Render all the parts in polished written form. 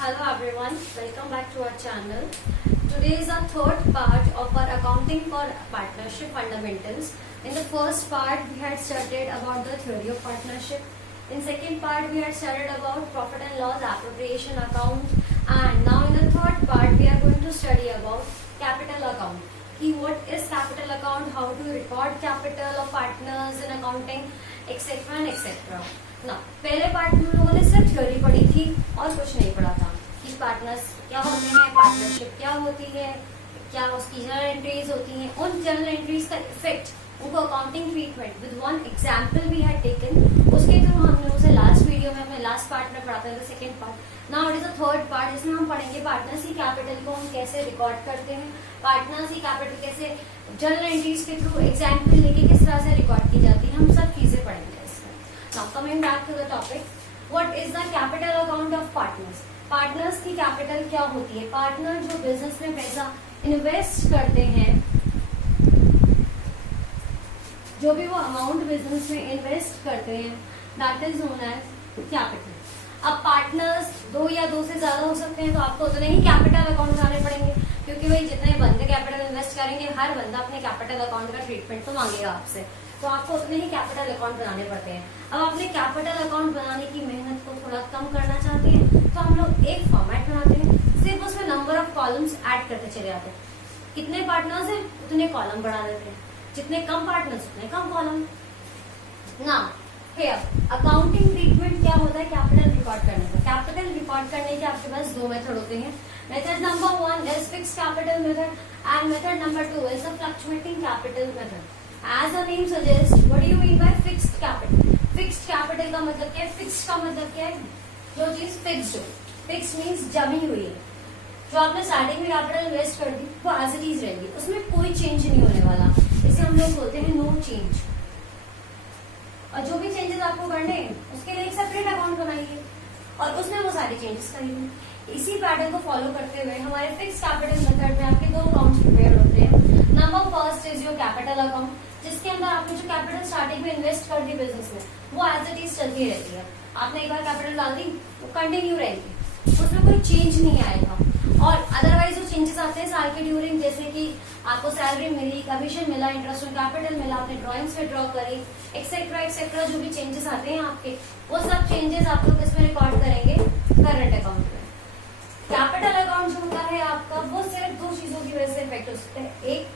Hello everyone, welcome back to our channel. Today is our third part of our accounting for partnership fundamentals. In the first part we had studied about the theory of partnership. In second part we had studied about profit and loss appropriation account, and now in the third part we are going to study about capital account. What is capital account, how to record capital of partners in accounting, etc. and etc. ना पहले part में लोगों ने सिर्फ theory पढ़ी थी और कुछ नहीं पढ़ा था कि पार्टनर्स क्या होते हैं, पार्टनरशिप क्या होती है, क्या उसकी जनरल एंट्रीज होती हैं, उन जनरल एंट्रीज का इफेक्ट, उनको accounting treatment with one example we had taken, उसके थ्रू हमने उसे लास्ट वीडियो में हमने लास्ट पार्ट में पढ़ा था, second part. Now it is the third part, इसमें हम पढ़ेंगे पार्टनर्स की कैपिटल को हम कैसे रिकॉर्ड करते हैं, पार्टनर्स की कैपिटल कैसे जनरल एंट्रीज के थ्रू एग्जाम्पल लेके किस तरह से रिकॉर्ड की जाती है, हम सब चीजें पढ़ेंगे। Now coming back to the topic, what is the capital account of partners? Partners की capital क्या होती है? Partner जो business में पैसा invest करते हैं, जो भी वो amount business में invest करते हैं, that is known as capital. अब partners दो या दो से ज्यादा हो सकते हैं, तो आपको उतने ही capital account बनाने पड़ेंगे, क्योंकि भाई जितने बंदे capital invest करेंगे हर बंदा अपने capital account का treatment तो मांगेगा आपसे, तो आपको उतने ही कैपिटल अकाउंट बनाने पड़ते हैं। अब अपने कैपिटल अकाउंट बनाने की मेहनत को थोड़ा कम करना चाहते हैं तो हम लोग एक फॉर्मेट बनाते हैं, सिर्फ उसमें नंबर ऑफ कॉलम्स ऐड करते चले जाते हैं। कितने पार्टनर्स हैं उतने कॉलम बढ़ा देते हैं, जितने कम पार्टनर्स उतने कम कॉलम। ना हियर अकाउंटिंग ट्रीटमेंट क्या होता है कैपिटल रिकॉर्ड करने का। कैपिटल रिकॉर्ड करने के आपके पास दो मेथड होते हैं। Method number 1 is fixed capital method and method number 2 is a fluctuating capital method. As the name suggests, what do you mean by fixed capital? Fixed capital का मतलब क्या है? Fixed का मतलब क्या है? जो चीज फिक्स्ड हो। Fixed means जमी हुई है, जो आपने स्टार्टिंग में कैपिटल इन्वेस्ट कर दी वो एज इट इज रहेगी, उसमें कोई चेंज नहीं होने वाला। इसे हम लोग बोलते हैं नो चेंज। और जो भी चेंजेस आपको करने हैं उसके लिए एक सेपरेट अकाउंट बनाइए और उसमें वो सारे चेंजेस करिए। इसी पैटर्न को फॉलो करते हुए हमारे फिक्स कैपिटल मेथड में आपके दो अकाउंट्स प्रिपेयर होते हैं। Number first is your capital account, जिसके अंदर आपने जो कैपिटल स्टार्टिंग में इन्वेस्ट कर दी बिजनेस में वो एज इट इज चलती रहती है। आपने एक बार कैपिटल डाल दी वो कंटिन्यू रहेगी, उसमें कोई चेंज नहीं आएगा। और अदरवाइज जो चेंजेस आते हैं साल के ड्यूरिंग, जैसे कि आपको सैलरी मिली, कमीशन मिला, इंटरेस्ट ऑन कैपिटल मिला, आपने ड्रॉइंग्स विड्रॉ करी, एक्सेट्रा एक्सेट्रा, जो भी चेंजेस आते हैं आपके, वो सब चेंजेस आप लोग इसमें रिकॉर्ड करेंगे करंट अकाउंट में। कैपिटल अकाउंट जो होता है आपका वो सिर्फ दो चीजों की वजह से इफेक्ट हो सकता है। एक,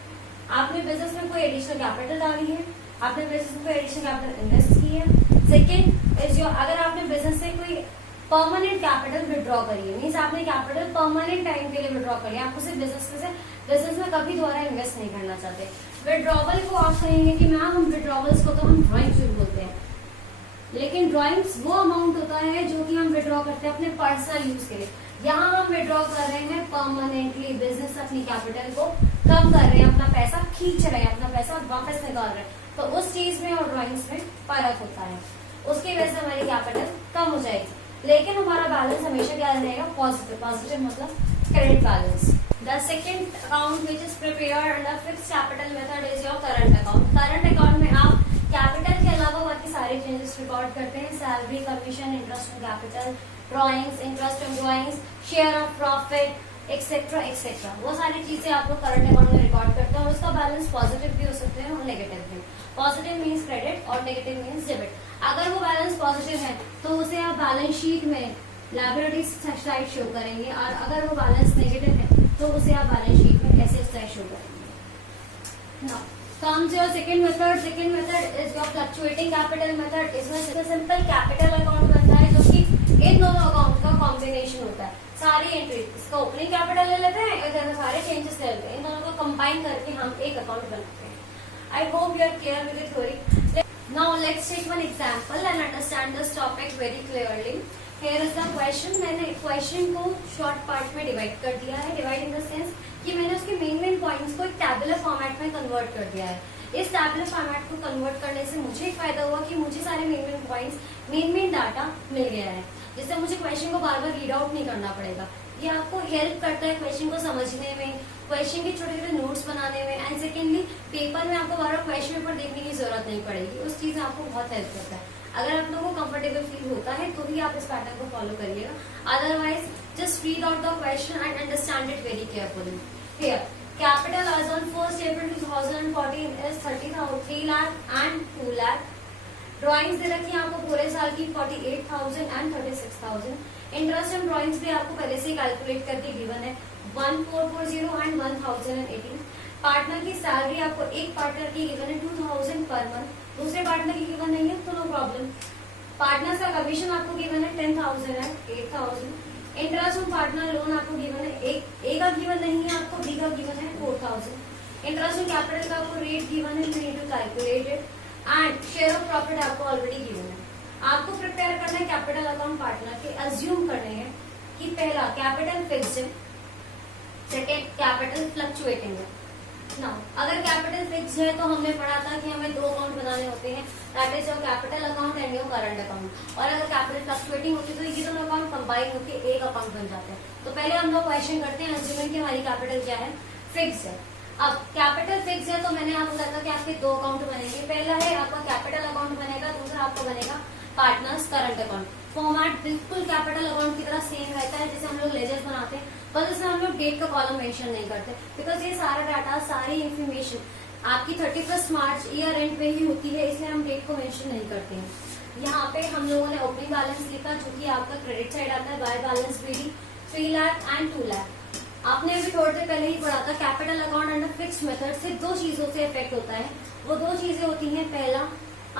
आपने बिजनेस में कोई एडिशनल कैपिटल डाली है, आपने बिजनेस में कोई एडिशनल कैपिटल इन्वेस्ट की है। सेकंड इज योर, अगर आपने बिजनेस से कोई परमानेंट कैपिटल विड्रॉ करी है, मीन्स आपने कैपिटल परमानेंट टाइम के लिए विड्रॉ करी है, आपको सिर्फ बिजनेस में कभी दोबारा इन्वेस्ट नहीं करना चाहते। विड्रॉवल को आप कहेंगे कि मैम हम विड्रॉवल्स को तो हम ड्रॉइंग जरूर बोलते हैं, लेकिन ड्रॉइंग्स वो अमाउंट होता है जो कि हम विड्रॉ करते हैं अपने पर्सनल यूज के लिए। यहाँ हम विड्रॉ कर रहे हैं परमानेंटली, बिजनेस अपनी कैपिटल को कम कर रहे हैं, अपना पैसा खींच रहे हैं, अपना पैसा वापस निकाल रहे हैं, तो उस चीज में और ड्रॉइंग्स में फर्क होता है। उसकी वजह से हमारी कैपिटल कम हो जाएगी, लेकिन हमारा बैलेंस हमेशा क्या रहेगा? पॉजिटिव। पॉजिटिव मतलब credit balance. The second account which is prepared under fixed capital method is your current account. Current account में आप कैपिटल के अलावा बाकी सारे चेंजेस रिकॉर्ड करते हैं, salary, commission, interest on capital, drawings, interest on drawings, share of profit, etcetera etcetera, वो सारी चीजें आप लोग करंट अकाउंट में रिकॉर्ड करते हैं। और उसका बैलेंस पॉजिटिव भी हो सकते हैं और नेगेटिव भी। पॉजिटिव मीन्स क्रेडिट और नेगेटिव मीन्स डेबिट। अगर वो बैलेंस पॉजिटिव है तो उसे आप बैलेंस शीट में लायबिलिटी साइड शो करेंगे, और अगर वो बैलेंस नेगेटिव है तो उसे आप बैलेंस शीट में एसेट साइड शो करेंगे। Now comes your second method. Second method is your fluctuating capital method. इसमें सिंपल कैपिटल अकाउंट बनता है जो कि इन दोनों अकाउंट का कॉम्बिनेशन होता है। सारी एंट्री, इसका ओपनिंग कैपिटल ले लेते हैं, इधर सारे चेंजेस ले लेते हैं, इन दोनों को कंबाइन करके हम एक अकाउंट बनाते हैं। I hope you are clear with the theory. Now let's take one example and understand this topic very clearly. Here is the question. मैंने क्वेश्चन को शॉर्ट पार्ट में डिवाइड कर दिया है। डिवाइड इन द सेंस कि मैंने उसके main points को एक टैबुलर फॉर्मेट में कन्वर्ट कर दिया है। इस टैबलेट फॉर्मेट को कन्वर्ट करने से मुझे एक फायदा हुआ कि मुझे सारे मेन पॉइंट्स, मेन डाटा मिल गया है, जिससे मुझे क्वेश्चन को बार बार रीड आउट नहीं करना पड़ेगा। ये आपको हेल्प करता है क्वेश्चन को समझने में, क्वेश्चन के छोटे छोटे नोट्स बनाने में, एंड सेकेंडली पेपर में आपको बार बार क्वेश्चन पेपर देखने की जरूरत नहीं पड़ेगी। उस चीज में आपको बहुत हेल्प करता है। अगर आप लोगों को कंफर्टेबल फील होता है तो ही आप इस पैटर्न को फॉलो करिएगा, otherwise just read out the question and understand it very carefully. Here capital as on 1st April 2014 is 3 lakh and 2 lakh। Drawings दे रखी है आपको पूरे साल की 48,000 एंड 36,000। इंटरेस्ट एंड ड्राइंग्स भी आपको पहले से कैलकुलेट करके गिवन है 1440 एंड 1018। पार्टनर की सैलरी आपको एक पार्टनर की गिवन है 2000 पर मंथ, दूसरे पार्टनर की गिवन नहीं है तो नो प्रॉब्लम। पार्टनर का कमीशन आपको गिवन है 10,000 and 8,000। Interest on partner loan आपको गिवन है, ए का गिवन नहीं है आपको, बी का गिवन है 4,000। इंटरेस्ट ऑन कैपिटल का आपको रेट गिवन है, you need to calculate it, and share of profit आपको ऑलरेडी गिवन है। आपको प्रिपेयर करना है कैपिटल अकाउंट पार्टनर के, अज्यूम करने हैं कि पहला कैपिटल फिक्स्ड है, सेकेंड कैपिटल फ्लक्चुएटिंग है। ना अगर कैपिटल फिक्स है तो हमने पढ़ा था कि हमें दो अकाउंट बनाने होते हैं, that is your capital account and your current account. और अगर कैपिटल फ्लक्चुएटिंग होती है तो ये दोनों अकाउंट कंबाइन होकर एक अकाउंट बन जाते हैं। तो पहले हम लोग क्वेश्चन करते हैं, अज्यूमिंग कि हमारी कैपिटल क्या है, फिक्स है। अब कैपिटल फिक्स है तो मैंने आपको बताया था कि आपके दो अकाउंट बनेंगे, पहला है आपका कैपिटल अकाउंट बनेगा, दूसरा आपका बनेगा पार्टनर्स करंट अकाउंट। फॉर्मेट बिल्कुल कैपिटल अकाउंट की तरह सेम रहता है जैसे हम लोग लेजर्स बनाते हैं, बस इसमें हम लोग डेट का कॉलम मेंशन नहीं करते, बिकॉज ये सारा डाटा, सारी इंफॉर्मेशन आपकी 31 मार्च ईयर एंड पे ही होती है, इसलिए हम डेट को मेंशन नहीं करते हैं। यहाँ पे हम लोगों ने ओपनिंग बैलेंस लिखा जो कि आपका क्रेडिट साइड आता है, by balance BD 3 lakh and 2 lakh. आपने अभी थोड़ी देर पहले ही पढ़ा था capital account under fixed method से दो चीजों से इफेक्ट होता है। वो दो चीजें होती हैं, पहला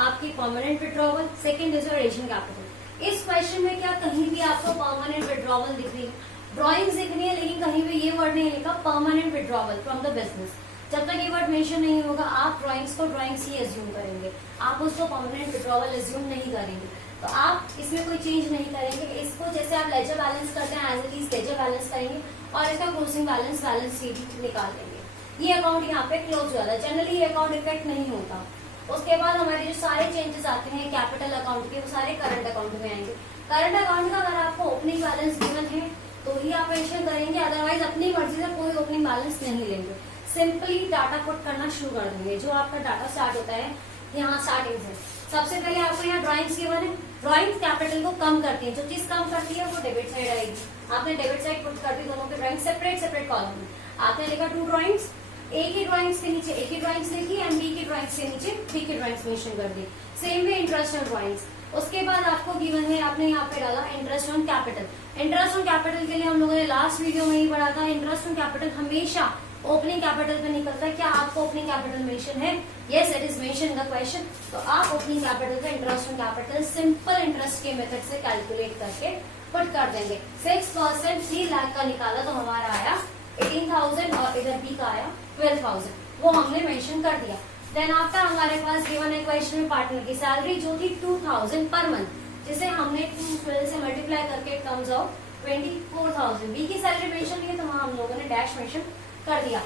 आपकी permanent withdrawal, second is ration capital. इस क्वेश्चन में क्या कहीं भी आपको परमानेंट विड्रॉवल दिख रही है, ड्रॉइंग्स दिख रही है, लेकिन कहीं भी ये वर्ड नहीं लिखा permanent withdrawal from the business. जब तक ये वर्ड मेंशन नहीं होगा आप ड्रॉइंग्स को ड्रॉइंग्स ही एज्यूम करेंगे, आप उसको परमानेंट विड्रॉवल एज्यूम नहीं करेंगे। तो आप इसमें कोई चेंज नहीं करेंगे, इसको जैसे आप लेजर बैलेंस करते हैं as it is ledger balance करेंगे और इसका क्लोजिंग बैलेंस शीट निकाल देंगे। ये अकाउंट यहाँ पे क्लोज हो जाता है, जनरली ये अकाउंट इफेक्ट नहीं होता। उसके बाद हमारे जो सारे चेंजेस आते हैं कैपिटल अकाउंट के, वो सारे करंट अकाउंट में आएंगे। करंट अकाउंट का अगर आपको ओपनिंग बैलेंस गिवन है तो ही आप मेंशन करेंगे, अदरवाइज अपनी मर्जी से कोई ओपनिंग बैलेंस नहीं लेंगे, सिंपली डाटा पुट करना शुरू कर देंगे। जो आपका डाटा स्टार्ट होता है यहाँ स्टार्टिंग से, सबसे पहले आपको यहाँ ड्राइंग्स गिवन है, ड्राइंग्स कैपिटल को कम करती है, जो चीज कम करती है वो डेबिट साइड आएगी। आपने डेबिट साइड पुट कर दी, दोनों के ड्राइंग सेपरेट कॉलम में आपने लिखा 2 ड्राइंग्स, ए की ड्राइंग्स के नीचे ए की ड्राइंग्स लिखी एंड बी की ड्राइंग्स के नीचे बी की ड्राइंग्स मेंशन कर दी। Same way interest on drawings. उसके बाद आपको गिवन है, आपने यहाँ पे डाला interest on capital. Interest on capital के लिए हम लोगों ने लास्ट वीडियो में ही पढ़ा था, इंटरेस्ट ऑन कैपिटल हमेशा ओपनिंग कैपिटल पे निकलता है। क्या आपको ओपनिंग कैपिटल मेंशन है? Yes, it is mention in the question. तो आप ओपनिंग कैपिटल का interest on capital simple interest के मेथड से कैलकुलेट करके पुट कर देंगे। 6% 3 लाख का निकाला तो हमारा आया 18,000 और इधर बी का आया 12,000, वो हमने मेंशन कर दिया। देन आफ्टर हमारे पास गिवन है क्वेश्चन में पार्टनर की सैलरी जो थी 2,000 पर मंथ, जिसे हमने 12 से मल्टीप्लाई करके कम्स आउट 24,000। बी की सैलरी मेंशन की तो वहां हम लोगों ने डैश मेंशन कर दिया।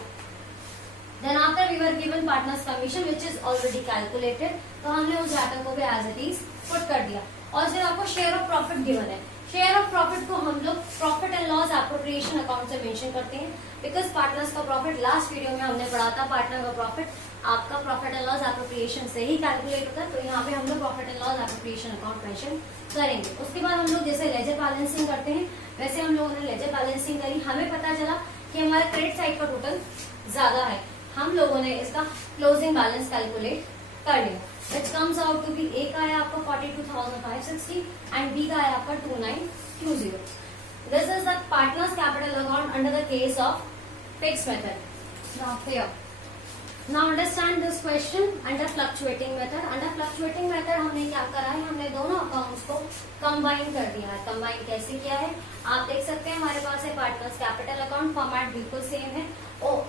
Then after we were given partners commission which is already calculated, तो हमने उस डाटा को भी एज इट इज पुट कर दिया। और फिर आपको शेयर ऑफ प्रॉफिट गिवन है, शेयर ऑफ प्रॉफिट को हम लोग profit and loss appropriation account से मेंशन करते हैं, बिकॉज पार्टनर्स का प्रॉफिट लास्ट वीडियो में हमने पढ़ा था, पार्टनर का प्रॉफिट आपका प्रॉफिट एंड लॉस एप्रोप्रिएशन से ही कैलकुलेट होता है। तो यहाँ पे हम लोग profit and loss appropriation account mention करेंगे। उसके बाद हम लोग जैसे लेजर बैलेंसिंग करते हैं वैसे हम लोगों ने लेजर बैलेंसिंग करी। हमें पता चला कि हमारा क्रेडिट साइड का टोटल ज्यादा है, हम लोगों ने इसका क्लोजिंग बैलेंस कैलकुलेट कर लिया, which comes out to be, A का आया आपका 42,560 एंड B का आया आपका 2920। This is the partners capital account under the case of fixed method. Now here, now understand this question under fluctuating method. Under fluctuating method हमने क्या करा है, हमने दोनों अकाउंट्स को कंबाइन कर दिया है। कंबाइन कैसे किया है आप देख सकते हैं, हमारे पास है पार्टनर्स कैपिटल अकाउंट, फॉर्मेट बिल्कुल सेम है।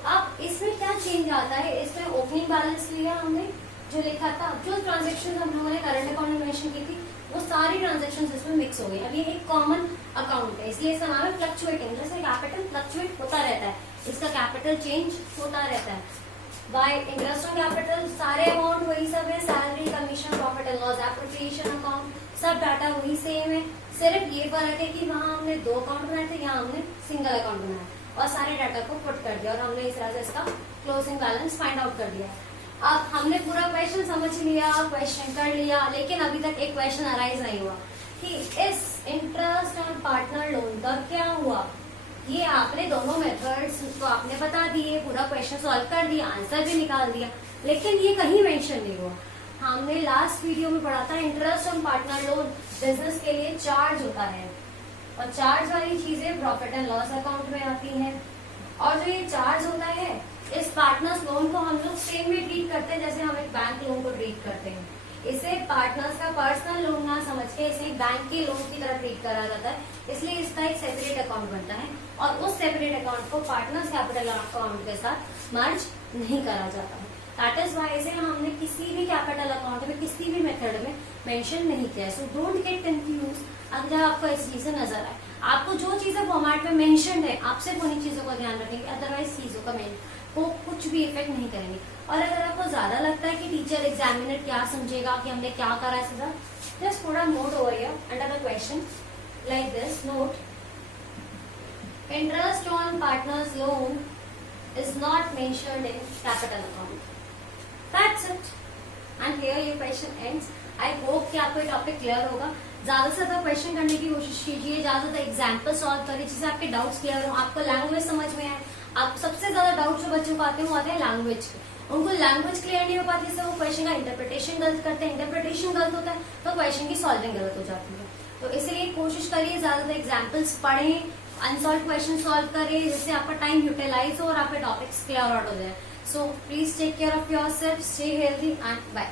अब इसमें क्या चेंज आता है, इसमें ओपनिंग बैलेंस लिया हमने जो लिखा था, जो ट्रांजेक्शन हम लोगों ने करंट अकाउंट में मेंशन की थी वो सारी ट्रांजेक्शन इसमें मिक्स हो गई। अब ये एक कॉमन अकाउंट है इसलिए इसका नाम है फ्लक्चुएटिंग। जैसे कैपिटल फ्लक्चुएट होता रहता है, इसका कैपिटल चेंज होता रहता है। बाय इंटरेस्ट ऑन कैपिटल सारे अमाउंट वही सब है, salary, commission, profit and loss, appropriation account, सब डाटा वही सेम है। सिर्फ ये फर्क है कि वहाँ हमने 2 अकाउंट बनाए थे, यहाँ हमने सिंगल अकाउंट बनाया और सारे डाटा को पुट कर दिया और हमने इस तरह से इसका क्लोजिंग बैलेंस फाइंड आउट कर दिया। अब हमने पूरा क्वेश्चन समझ लिया, क्वेश्चन कर लिया, लेकिन अभी तक एक क्वेश्चन अराइज नहीं हुआ कि इस इंटरेस्ट ऑन पार्टनर लोन का क्या हुआ। ये आपने दोनों मेथड्स तो आपने बता दिए, पूरा क्वेश्चन सॉल्व कर दिया, आंसर भी निकाल दिया, लेकिन ये कहीं मेंशन नहीं हुआ। हमने लास्ट वीडियो में पढ़ा था interest on partner loan business के लिए चार्ज होता है और चार्ज वाली चीजें प्रॉफिट एंड लॉस अकाउंट में आती हैं। और जो ये चार्ज होता है इस पार्टनर्स लोन को हम लोग सेम में ट्रीट करते हैं जैसे हम एक बैंक लोन को ट्रीट करते हैं। इसे पार्टनर्स का पर्सनल लोन ना समझ के इसे एक बैंक के लोन की तरह ट्रीट करा जाता है, इसलिए इसका एक सेपरेट अकाउंट बनता है और उस सेपरेट अकाउंट को पार्टनर्स कैपिटल अकाउंट के साथ मर्ज नहीं करा जाता है। दैट इज वाई इसे हमने किसी भी कैपिटल अकाउंट में किसी भी मेथड में मेंशन नहीं किया है। So don't get confuse. अगर आपको इस चीज से नजर आए, आपको जो चीजें फॉर्मेट में मेंशन है आप सिर्फ उन्हीं चीजों का ध्यान रखेंगे, अदरवाइज चीजों का वो कुछ भी इफेक्ट नहीं करेंगे। और अगर आपको ज्यादा लगता है कि टीचर एग्जामिनर क्या समझेगा कि हमने क्या करा है सीधा, जस्ट थोड़ा note over here under the question like this note, interest on partners loan is not mentioned in capital account. That's it. And here your question ends. I hope कि आपको ये टॉपिक क्लियर होगा। ज्यादा से ज्यादा question करने की कोशिश कीजिए, ज्यादा से ज्यादा एग्जाम्पल सॉल्व करिए जिससे आपके डाउट्स क्लियर हो, आपको लैंग्वेज समझ में आए। आप सबसे ज्यादा डाउट जो बच्चों को आते हैं वो आते हैं लैंग्वेज के। उनको लैंग्वेज क्लियर नहीं हो पाती इससे वो क्वेश्चन का इंटरप्रिटेशन गलत करते हैं, इंटरप्रिटेशन गलत होता है तो क्वेश्चन की सॉल्विंग गलत हो जाती है। तो इसलिए कोशिश करिए ज्यादा से एग्जाम्पल्स पढ़ें, अनसॉल्व क्वेश्चन सॉल्व करें जिससे आपका टाइम यूटिलाइज हो और आपके टॉपिक्स क्लियर आउट हो जाए। So please take care of yourself, stay healthy and bye.